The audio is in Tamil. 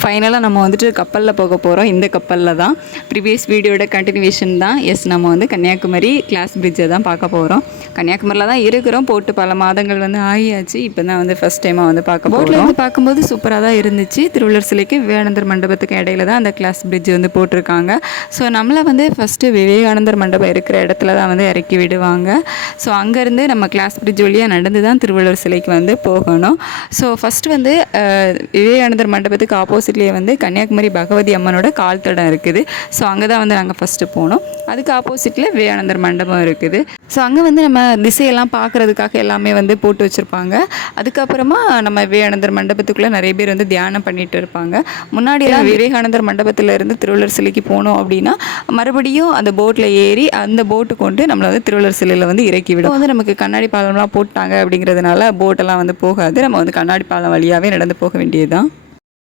ஃபைனலாக நம்ம வந்துட்டு கப்பலில் போக போகிறோம். இந்த கப்பலில் தான் ப்ரீவியஸ் வீடியோட கண்டினியூவேஷன் தான். நம்ம வந்து கன்னியாகுமரி கிளாஸ் பிரிட்ஜை தான் பார்க்க போகிறோம். கன்னியாகுமரியில் தான் இருக்கிறோம். போட்டு பல மாதங்கள் வந்து ஆகியாச்சு. இப்போ தான் வந்து ஃபஸ்ட் டைமாக வந்து பார்க்க போட்டில் வந்து பார்க்கும்போது சூப்பராக தான் இருந்துச்சு. திருவள்ளுவர் சிலைக்கு விவேகானந்தர் மண்டபத்துக்கு இடையில தான் அந்த கிளாஸ் பிரிட்ஜ் வந்து போட்டிருக்காங்க. ஸோ நம்மளை வந்து ஃபஸ்ட்டு விவேகானந்தர் மண்டபம் இருக்கிற இடத்துல தான் வந்து இறக்கி விடுவாங்க. ஸோ அங்கேருந்து நம்ம கிளாஸ் பிரிட்ஜ் வழியாக நடந்து தான் திருவள்ளுவர் சிலைக்கு வந்து போகணும். ஸோ ஃபஸ்ட்டு வந்து விவேகானந்தர் மண்டபத்துக்கு ஆப்போசிட்லேயே வந்து கன்னியாகுமரி பகவதி அம்மனோட கால் தடம் இருக்குது. ஸோ அங்கே தான் வந்து நாங்கள் ஃபஸ்ட்டு போனோம். அதுக்கு ஆப்போசிட்டில் விவேகானந்தர் மண்டபம் இருக்குது. ஸோ அங்கே வந்து நம்ம திசையெல்லாம் பார்க்குறதுக்காக எல்லாமே வந்து போட்டு வச்சுருப்பாங்க. அதுக்கப்புறமா நம்ம விவேகானந்தர் மண்டபத்துக்குள்ளே நிறைய பேர் வந்து தியானம் பண்ணிகிட்டு இருப்பாங்க. முன்னாடியெல்லாம் விவேகானந்தர் மண்டபத்தில் இருந்து திருவள்ளுவர் சிலைக்கு போனோம் அப்படின்னா மறுபடியும் அந்த போட்டில் ஏறி அந்த போட்டு கொண்டு நம்மளை வந்து திருவள்ளுவர் சிலையில் வந்து இறக்கி விடும். வந்து நமக்கு கண்ணாடி பாலம்லாம் போட்டாங்க அப்படிங்கிறதுனால போட்டெல்லாம் வந்து போகாது. நம்ம வந்து கண்ணாடி பாலம் வழியாகவே நடந்து போக வேண்டியது தான்.